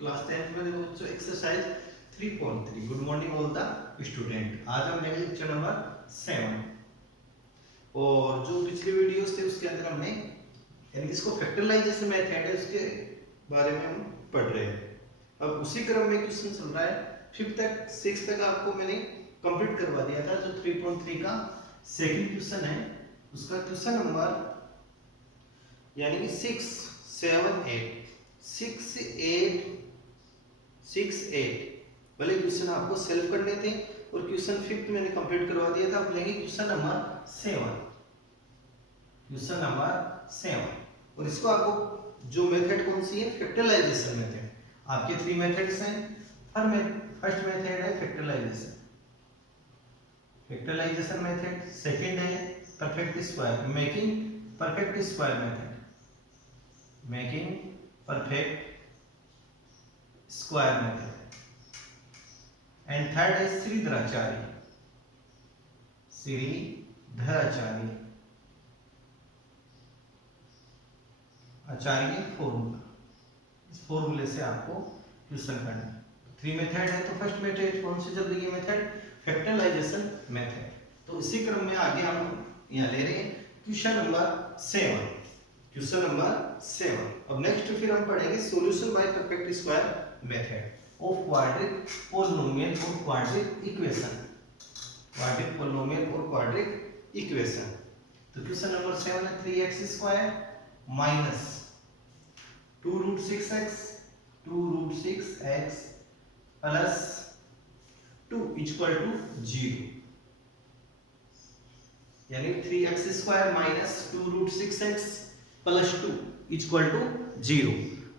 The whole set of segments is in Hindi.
क्लास 10th में देखो बच्चों exercise 3.3 good morning all the student. आज हम लेंगे लेक्चर नंबर 7 और जो पिछली वीडियोस थे उसके अंदर हमने यानी इसको फैक्टराइजेशन मेथड है उसके बारे में हम पढ़ रहे हैं। अब उसी क्रम में क्वेश्चन चल रहा है 5th तक 6th तक आपको मैंने कंप्लीट करवा दिया था। जो 3.3 का सेकंड क्वेश्चन है उसका क्वेश्चन नंबर यानी कि 6 7 8 6 8 6 8 वाले क्वेश्चन आपको सॉल्व करने थे और क्वेश्चन 5th मैंने कंप्लीट करवा दिया था। अब लेंगे क्वेश्चन नंबर 7 और इसको आपको जो मेथड कौन सी है फैक्टराइजेशन मेथड। आपके 3 मेथड्स हैं। फर्स्ट मेथड है फैक्टराइजेशन मेथड, सेकंड है perfect square making perfect square method and third है श्रीधराचार्य आचार्य फॉर्मूला। इस फॉर्मूले से आपको क्वेश्चन करना है। 3 मेथड है तो फर्स्ट मेथड कौन सी चल रही है मेथड फैक्टराइजेशन मेथड। तो इसी क्रम में आगे हम यहाँ ले रहे हैं क्वेश्चन नंबर 7। अब नेक्स्ट फिर हम पढ़ेंगे solution by perfect square method of quadratic polynomial और क्वाड्रिक इक्वेशन। तो क्वेश्चन नंबर 7 है 3x square minus 2 root 6x plus 2 equal to 0 यानी 3x square minus 2 root 6x plus 2 equal to 0।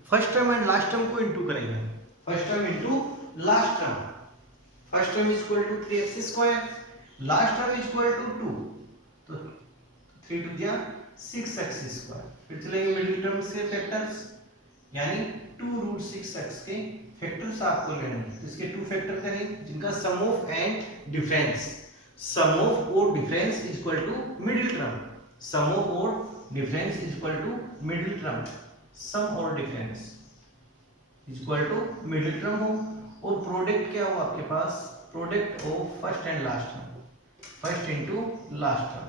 First term and last term को इंटू करेंगे। First term into last term. First term equal to 3x square, last term equal to 2 तो 3 टू दिया 6x स्क्वायर। फिर चलेंगे मिडिल टर्म से फैक्टर्स यानी 2 रूट 6x के फैक्टर्स आपको लेने हैं। तो इसके 2 फैक्टर करें जिनका sum of and difference equal to middle term. Sum और difference equal to middle term हो और प्रोडक्ट क्या हो आपके पास product of first and last term, first into last term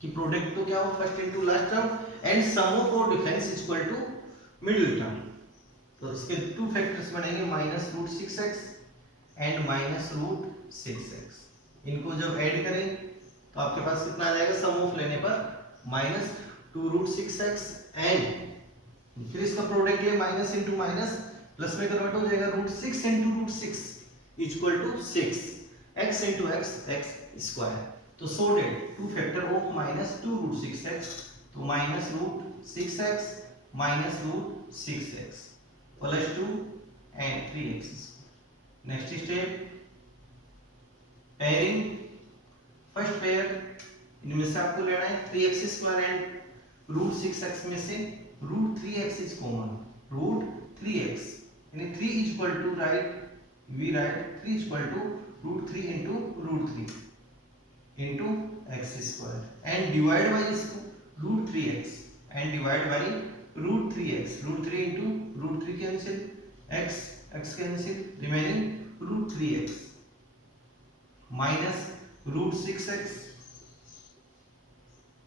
कि प्रोडक्ट तो क्या हो first into last term and sum और difference equal to middle term. तो इसके 2 फैक्टर्स बनेंगे minus root 6x and minus root 6x। इनको जब ऐड करें तो आपके पास कितना आ जाएगा सम ऑफ लेने पर माइनस 2 रूट 6x एंड फिर इसका प्रोडक्ट है माइनस इंटू माइनस प्लस में कन्वर्ट हो जाएगा root 6 into root 6 equal to 6 x into x square. तो so that 2 factor of minus 2 root 6x तो minus root 6x minus root 6x plus 2 and 3x। Next step pairing. First pair इनमें से आपको लेना है 3x square and root 6x में से root 3x is common. Root 3x यानी 3 equal to we write 3 equal to root 3 into root 3 इनटू x square and divide by इसको root 3x and divide by root 3 into root 3 cancel x cancel remaining root 3x minus root 6x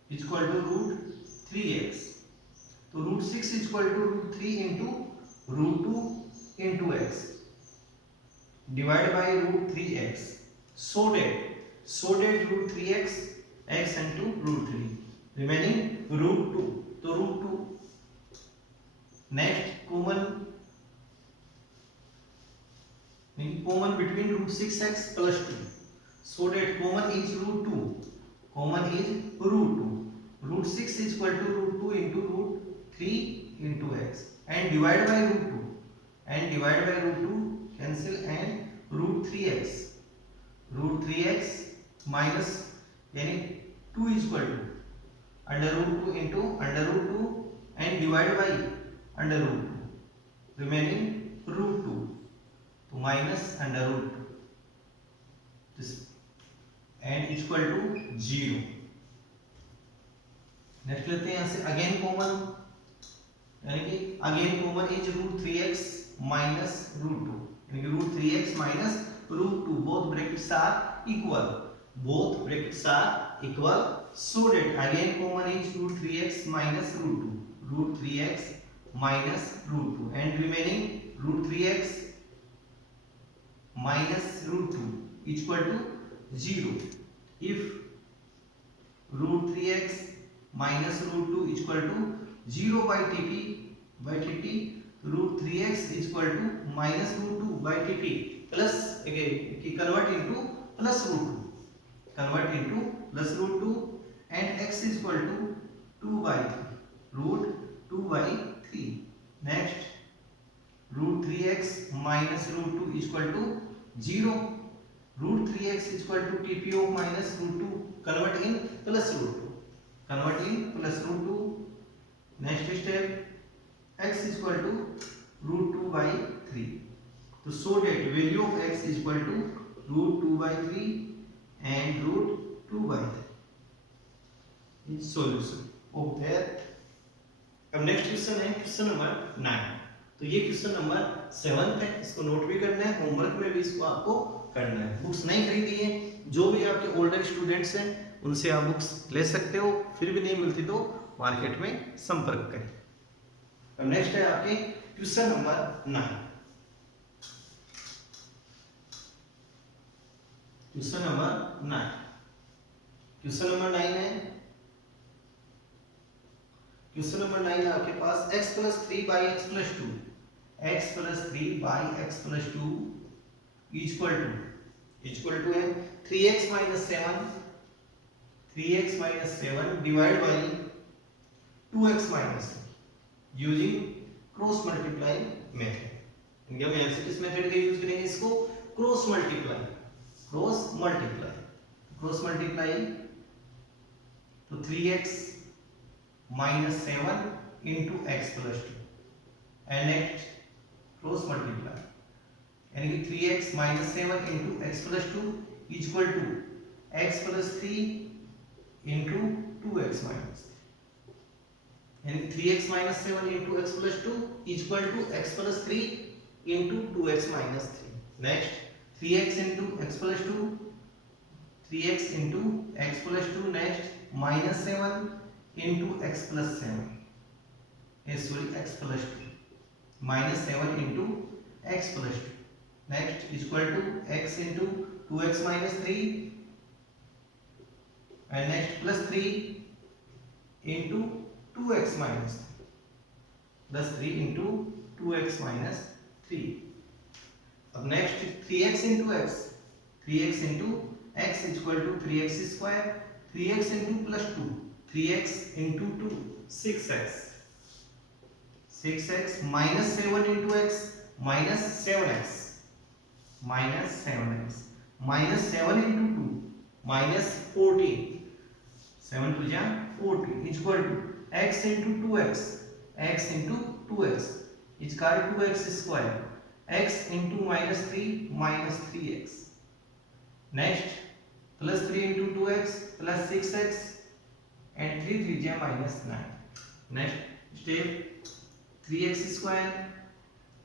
equal to root 3x। तो root 6 equal to root 3 into root 2 into x divide by root 3x। So that root 3x x into root 3 remaining root 2 तो root 2। Next common between root 6x plus 2 so that common is root 2 root 6 is equal to root 2 into root 3 into x and divide by root 2 cancel and root 3x minus यानी 2 is equal to under root 2 into under root 2 and divide by under root 2 remaining root 2 तो minus under root 2 this and equal to 0। Next लेते हैं यहाँ से अगेन कॉमन यानी कि again common is root 3x minus root 2, यानी कि root 3x minus root 2, both brackets are equal, both brackets are equal, so that again common is root 3x minus root 2, root 3x minus root 2, and remaining root 3x minus root 2 equal to 0. If root 3x minus root 2 equal to 0 by dt, root 3x is equal to minus root 2 by dt plus again convert into plus root 2, convert into plus root 2, and x is equal to 2 by 3, root 2 by 3. Next, root 3x minus root 2 is equal to 0, root 3x is equal to TP of minus root 2, convert in plus root 2, convert in plus root 2. Next step, x is equal to root 2 by 3. So show that value of x is equal to root 2 by 3 and root 2 by 3 is solution of that. अब नेक्स्ट क्वेश्चन है क्वेश्चन नंबर 9. तो ये क्वेश्चन नंबर 7 है, इसको नोट भी करना है, होमवर्क में भी इसको आपको करना है. बुक्स नहीं खरीदी है, जो भी आपके ओल्डर स्टूडेंट्स हैं उनसे आप बुक्स ले सकते हो, फिर भी नहीं मिलती तो मार्केट में संपर्क करें. अब नेक्स्ट है आपके question number 9. Question number 9, question number 9 है, क्वेश्चन नंबर 9 आपके पास x plus 3 by x plus 2, x plus 3 by x plus 2 equal to है 3x minus 7, 3x minus 7 divided by 2x minus 3 using cross multiply method. इनके हम ऐसे किस मेथड का यूज करेंगे, इसको cross multiply, cross multiply, cross multiply. तो 3x minus 7 into x plus 2, and next cross multiply, यानी कि 3x minus 7 into x plus 2 equal to x plus 3 into 2x minus 3, यानी 3x minus 7 into x plus 2 equal to x plus 3 into 2x minus 3. Next, 3x into x plus 2, 3x into x plus 2, next minus 7 into x plus 7, x plus 2, minus 7 into x plus 2, next is equal to x into 2x minus 3, and next plus 3 into 2x minus 3, plus 3 into 2x minus 3. अब next 3x into x, 3x into x is equal to 3x square, 3x into plus 2, 3x into 2, 6x, 6x minus 7 into x, minus 7x, minus 7x, minus 7 into 2, minus 14, 7 to 14 is equal to x into 2x, x into 2x is equal to 2x square, x into minus 3, minus 3x. Next, plus 3 into 2x plus 6x, and 3 3 minus 9. Next step, 3x square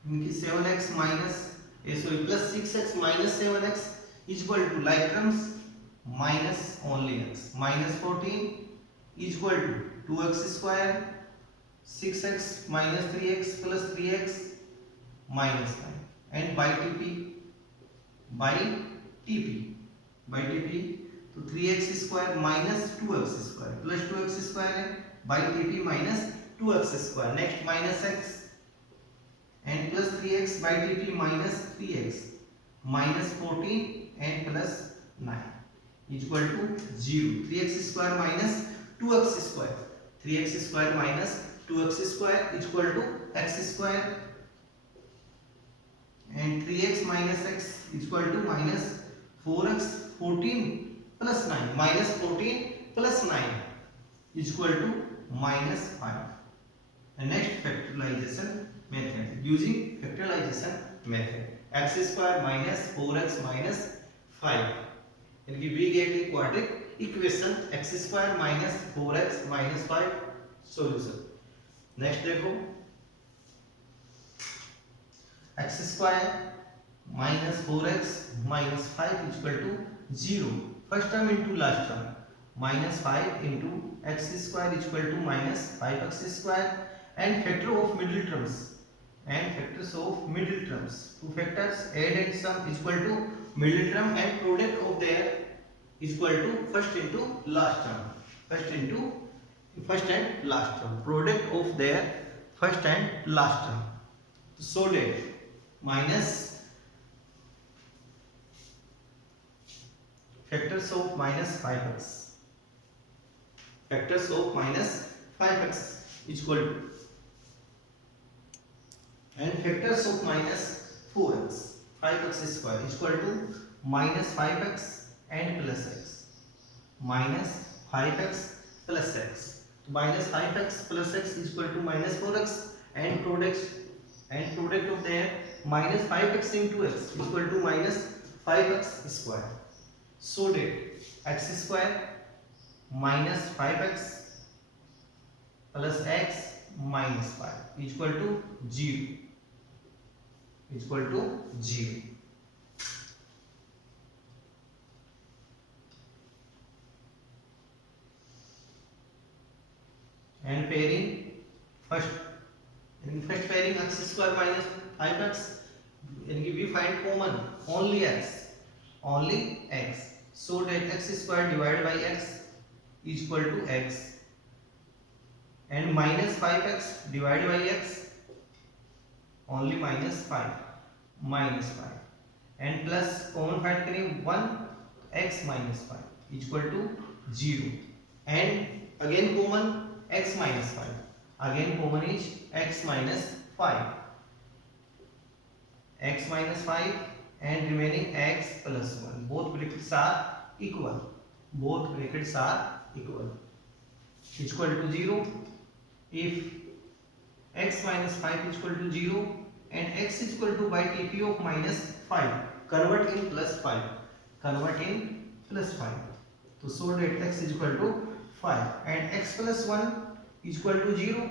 इनकी 7x minus plus 6x minus 7x is equal to like terms minus only x, minus 14 is equal to 2x square, 6x minus 3x plus 3x minus 9, and by TP, by TP तो 3x square minus 2x square plus 2x square है, by TP minus 2x square. Next minus x and plus 3x by TP minus 3x minus 14 and plus 9 equal to 0. 3x square minus 2x square, 3x square minus 2x square equal to x square, and 3x minus x equal to minus 4x 14 plus 9, minus 14 plus 9 is equal to minus 5. And next factorization method, using factorization method, x square minus 4x minus 5, यानी कि we get a quadratic equation x square minus 4x minus 5 solution. Next देखो, x square minus 4x minus 5 is equal to 0. First term into last term. Minus 5 into x square is equal to minus 5x square, and factor of middle terms. And factors of middle terms. Two factors add and sum is equal to middle term, and product of their is equal to first into last term. First and last term. Product of their first and last term. So that minus factors of minus 5x. Factors of minus 5x is equal to, and factors of minus 4x 5x square is equal to minus 5x and plus x. Minus 5x plus x. So minus 5x plus x is equal to minus 4x, and product of their minus 5x into x is equal to minus 5x square. So that x square minus 5x plus x minus 5 is equal to 0. Is equal to 0. And pairing first. In first pairing x square minus 5x, we find common only x. So that x square divided by x is equal to x, and minus 5x divided by x only minus 5, and plus common find करें 1 x minus 5 is equal to 0, and again common x minus 5, again common is x minus 5, and remaining x plus 1. Both brackets are equal. Is equal to 0 if x minus 5 is equal to 0 and x is equal to by TP of minus 5, convert in plus 5. So that x is equal to 5 and x plus 1 is equal to 0,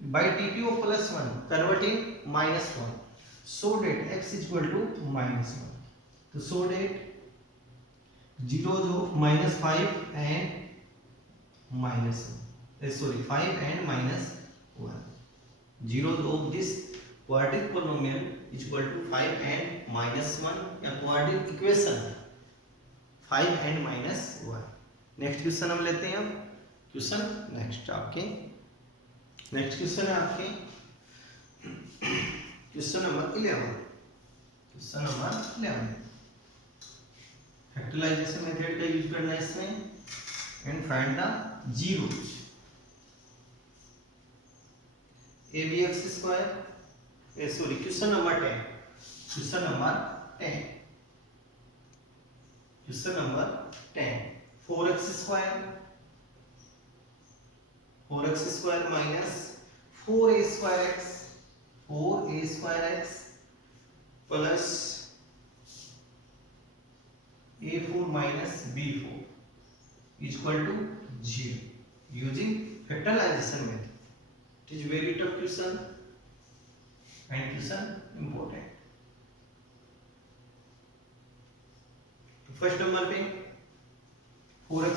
by TP of plus 1 convert in minus 1, so that x is equal to minus 1. So that zeros of minus 5 and minus 1, 5 and minus 1, zeros of this quadratic polynomial is equal to 5 and minus 1, या quadratic equation 5 and minus 1. Next question हम लेते हैं. क्वेश्चन नेक्स्ट क्वेश्चन है आपके क्वेश्चन नंबर 11. फैक्टराइजेशन मेथड का यूज करना है इसमें, and find the zeros. abx square, question number 10. 4x square minus 4a square x plus a4 minus b4 is equal to 0 using factorization method. It is very tough question and question important. तो फर्स्ट नंबर पे 4x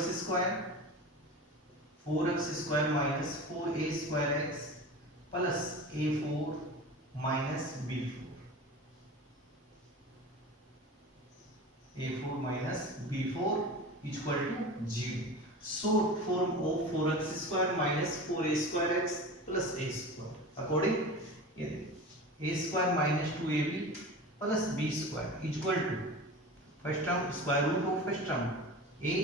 square minus 4a square x plus a4 minus b4. a4 minus b4 is equal to 0. So form of 4x square minus 4a square x plus a square. According a square minus 2ab plus b square is equal to first term square root of first term a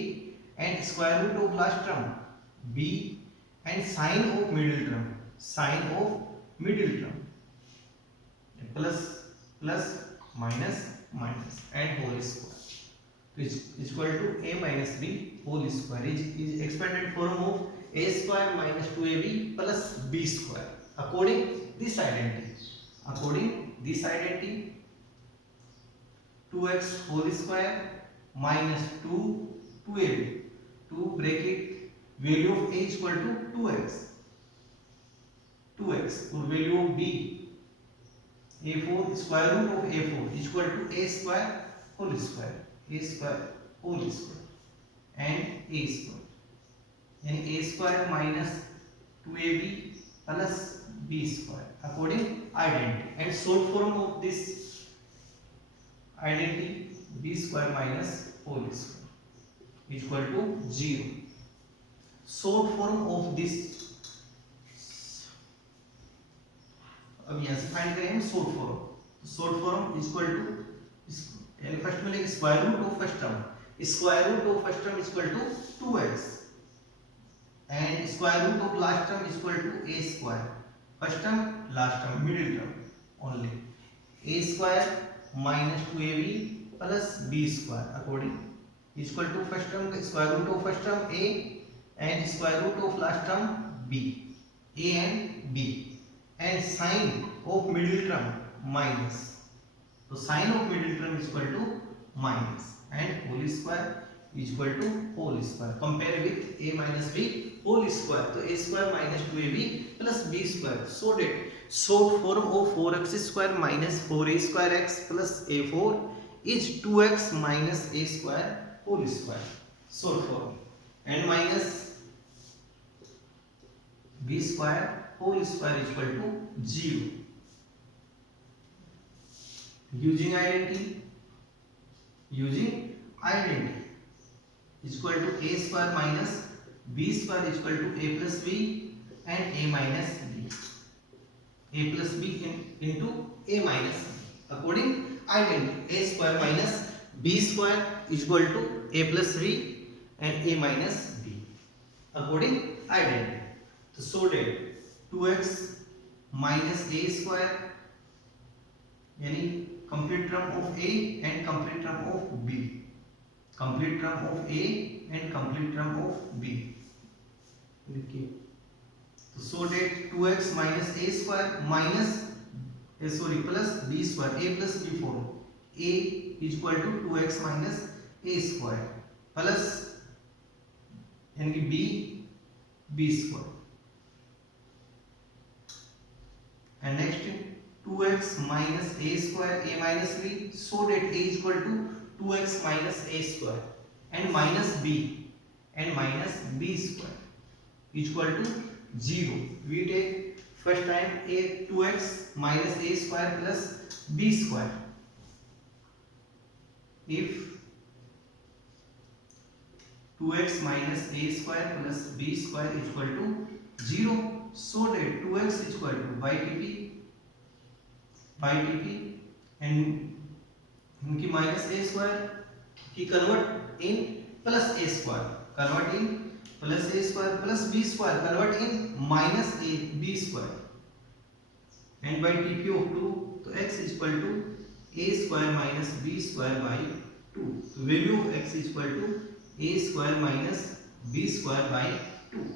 and square root of last term b and sine of middle term plus minus and whole square. So is equal to a minus b whole square is expanded form of a square minus 2ab plus b square. According this identity 2x whole square minus 2ab, 2 bracket value of a is equal to 2x और value of b a4 square root of a4 equal to a square whole square, a square whole square and a square, यानी a square minus 2ab plus b square according identity, and short form of this identity b square minus whole square equal to 0. Short form of this, अब यहां से फाइंड करेंगे short form. Short form equal to, यानी फर्स्ट में लेंगे square root of first term, square root of first term equal to 2x and square root of last term equal to a square, first term last term middle term only, a square minus 2ab plus b square according equal to first term का square root of first term a and square root of last term b, a and b, and sign of middle term minus, तो sign of middle term equal to minus and whole square equal to whole square, compare with a minus b whole square, तो a square minus 2ab plus b square, so that short form of 4x square minus 4a square x plus a4 is 2x minus a square whole square, short form, and minus b square whole square equal to 0. using identity equal to a square minus b square equal to a plus b and a minus b, a plus b into a minus b, according identity a square minus b square equal to a plus b and a minus b, according identity. So that 2x minus a square, यानी complete term of a and complete term of b, complete term of a and complete term of b, तो so that 2x minus a square minus plus b square, a plus b form, a equal to 2x minus a square plus यानी कि b square, and next 2x minus a square a minus b, so that a is equal to 2x minus a square and minus b square equal to 0. We take first time a 2x minus a square plus b square. If 2x minus a square plus b square equal to 0, so that 2x is equal to by dt and इनकी माइनस a स्क्वायर की convert in plus a square, convert in plus a square plus b square, convert in minus a b square and by dp of 2, तो x is equal to a square minus b square by 2, तो value of x is equal to a square minus b square by 2,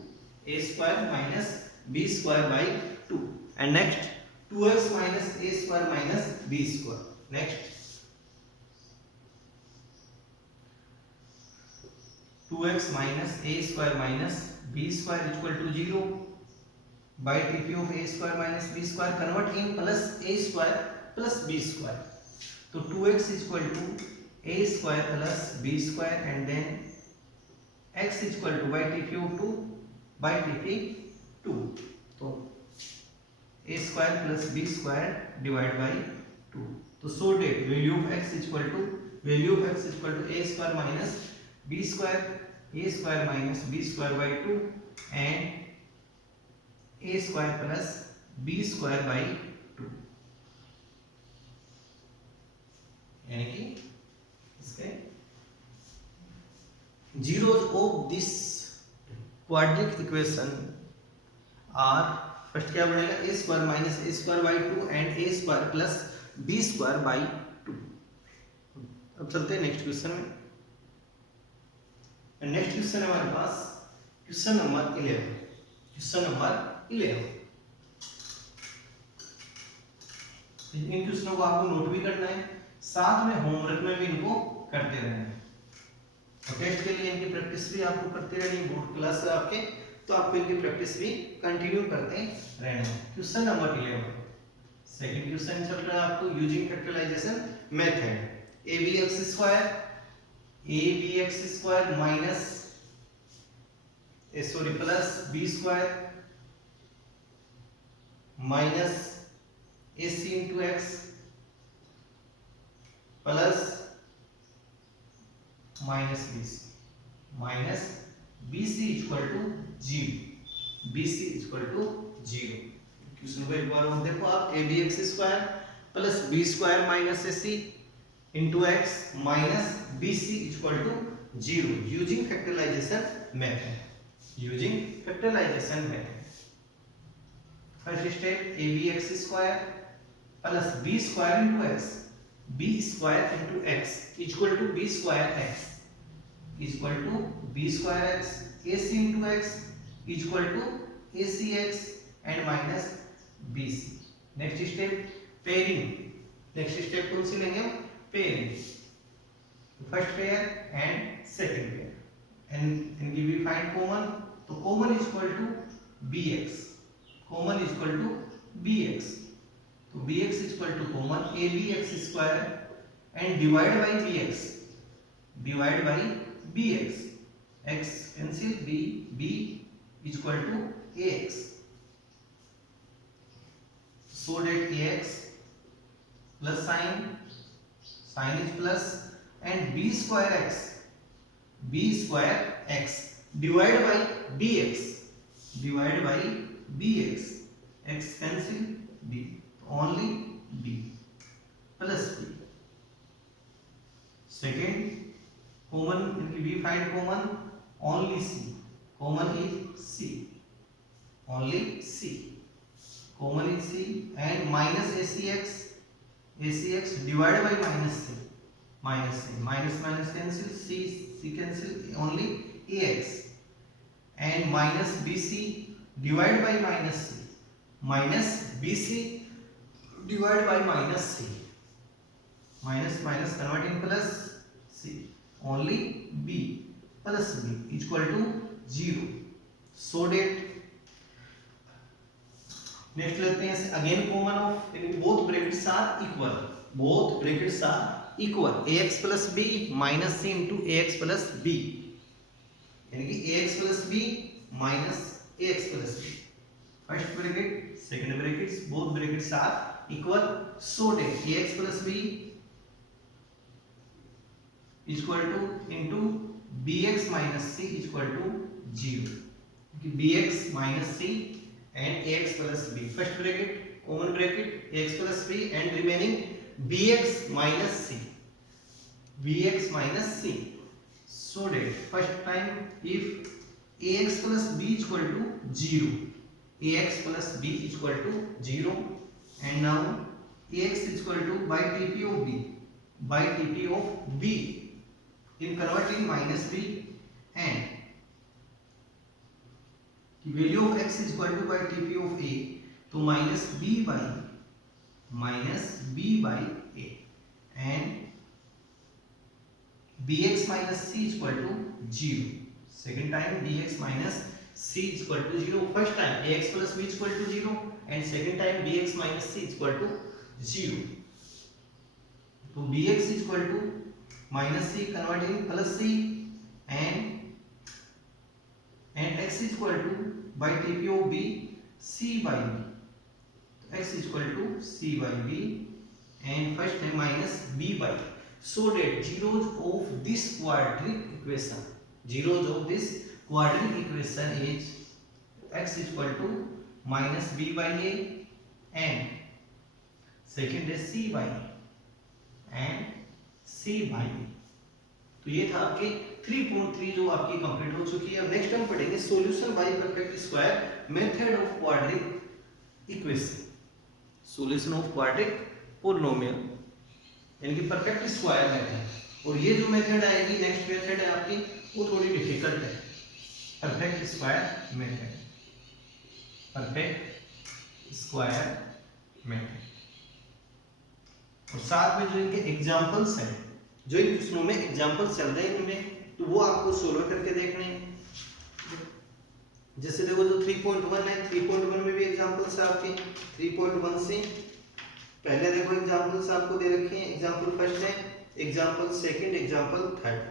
a square minus b square by 2, and next 2x minus a square minus b square. Next 2x minus a square minus b square equal to 0 by dp of a square minus b square, convert in plus a square plus b square, तो 2x is equal to a square plus b square and then x is equal to by dp of 2 by dp 2, तो a square plus b square divided by 2, तो so that value of x is equal to a square minus b square minus b square by 2 and a square plus b square by 2, यानी कि इसके zeros of this quadratic equation are, first क्या बनेगा a square minus a square by 2 and a square plus b square by 2. अब चलते हैं नेक्स्ट क्वेश्चन में. नेक्स्ट क्वेश्चन है हमारे पास क्वेश्चन नंबर 11. इन क्वेश्चनों को आपको नोट भी करना है, साथ में होमवर्क में भी इनको करते रहना है, और टेस्ट के लिए इनकी प्रैक्टिस भी आपको करते रहनी है. बोर्ड क्लास है आपके, तो आपको इनकी प्रैक्टिस भी कंटिन्यू करते रहना है. क्वेश्चन नंबर 11, सेकंड क्वेश्चन चल रहा है आपको using factorization method ab x² minus plus b² minus ac into x plus minus bc equal to 0। Question को एक बार और देखो आप ab x² plus b² minus ac into x minus bc equal to 0 using factorization method. First step ab x² plus b² into x into x equal to b² x ac into x equal to ac x and minus bc। Next step pairing. Next step कौन सी लेंगे हम? Pairing. First pair and second pair and इनकी भी फाइंड कॉमन। तो कॉमन इक्वल टू bx। तो bx equal to common abx² and divide by bx x cancel b equal to ax so that ax plus sin is plus and b² x divided by bx x cancel b only b plus b। second common इनकी we find common only c common is c and minus acx divided by minus c minus cancel c cancel only ax and minus bc divided by minus c divided by minus c minus converting plus c only b plus b equal to 0 so that next लेते हैं again common of both brackets are equal ax plus b minus c into ax plus b यानी कि ax plus b minus ax plus b। First bracket second brackets both brackets are equal so that ax plus b equal to into bx minus c equal to 0 bx minus c and ax plus b। first bracket common bracket ax plus b and remaining bx minus c so that first time if ax plus b equal to 0 and now ax is equal to by tp of b in converting minus b and value of x is equal to by tp of a तो minus b by a and bx minus c is equal to 0। second time bx minus c is equal to 0। first time ax plus b is equal to 0 and second time bx minus c is equal to 0। तो bx is equal to minus c converting plus c and x is equal to by tp of b c by b x is equal to c by b and first time minus b by so that zeros of this quadratic equation is x is equal to minus b by a and second is c by a and c by b। तो ये था आपके 3.3 जो आपकी कंप्लीट हो चुकी है। अब नेक्स्ट हम पढ़ेंगे solution by perfect square method of quadratic equation. Solution of quadratic polynomial यानी कि परफेक्ट स्क्वायर मेथड। और ये जो मेथड आएगी नेक्स्ट मेथड है आपकी वो थोड़ी डिफिकल्ट है। परफेक्ट स्क्वायर मेथड और साथ में जो इनके एग्जांपल्स हैं जो इन क्वेश्चनों में एग्जांपल्स चल रहे हैं इनमें तो वो आपको सोल्व करके देखने हैं। जैसे देखो जो 3.1 है 3.1 में भी एग्जांपल्स है आपके 3.1 से पहले देखो एग्जांपल्स आपको दे रखे हैं, एग्जांपल फर्स्ट है, एग्जांपल सेकंड, एग्जांपल थर्ड।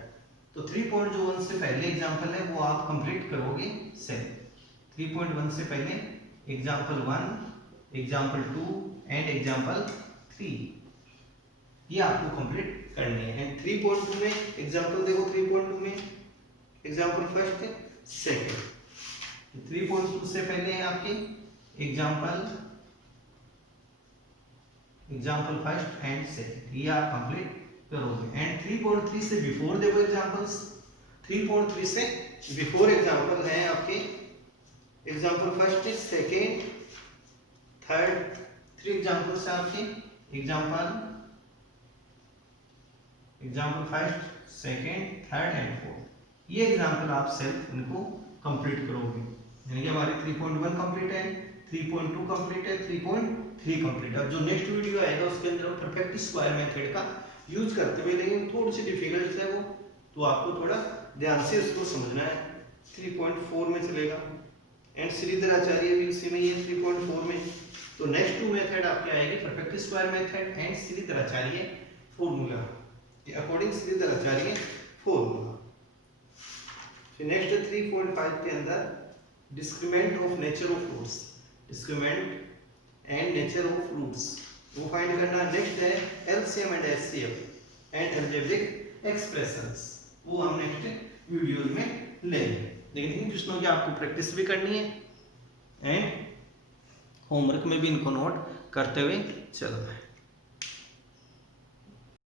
तो 3.1 से पहले एग्जांपल है वो आप कंप्लीट करोगे सेम। 3.1 से पहले एग्जांपल 1, एग्जांपल 2 एंड एग्जांपल 3 ये आपको कंप्लीट करनी है। एंड 3.2 में एग्जांपल देखो, 3.2 में एग्जांपल फर्स्ट सेकंड। 3.2 से पहले है आपके एग्जांपल फर्स्ट एंड सेकंड, ये आप कंप्लीट करोगे। एंड 3.3 से बिफोर देखो एग्जांपल्स, 3.3 से बिफोर एग्जांपल है आपके example first second third, 3 examples है आपके example first second third and fourth. ये एग्जांपल आप सेल्फ इनको कंप्लीट करोगे। यानी कि हमारे 3.1 कंप्लीट है, 3.2 कंप्लीट है, 3.3 कंप्लीट है। अब जो नेक्स्ट वीडियो आएगा उसके अंदर हम परफेक्ट स्क्वायर मेथड का यूज करते हुए, लेकिन थोड़ी सी डिफिकल्ट है वो, तो आपको थोड़ा ध्यान से उसको समझना है। 3.4 में चलेगा एंड श्रीधर आचार्य भी उसी में ही है 3.4 में। तो नेक्स्ट 2 मेथड आपके आएगी perfect square method and Shridhar Acharya formula, according Shridhar Acharya formula. फिर नेक्स्ट 3.5 के अंदर discriminant of nature of roots, discriminant and nature of roots वो फाइंड करना। नेक्स्ट है LCM and HCF and algebraic expressions, वो हम नेक्स्ट वीडियोस में लेंगे। लेकिन इन क्वेश्चनों की आपको प्रैक्टिस भी करनी है एंड होमवर्क में भी इनको नोट करते हुए चलना है।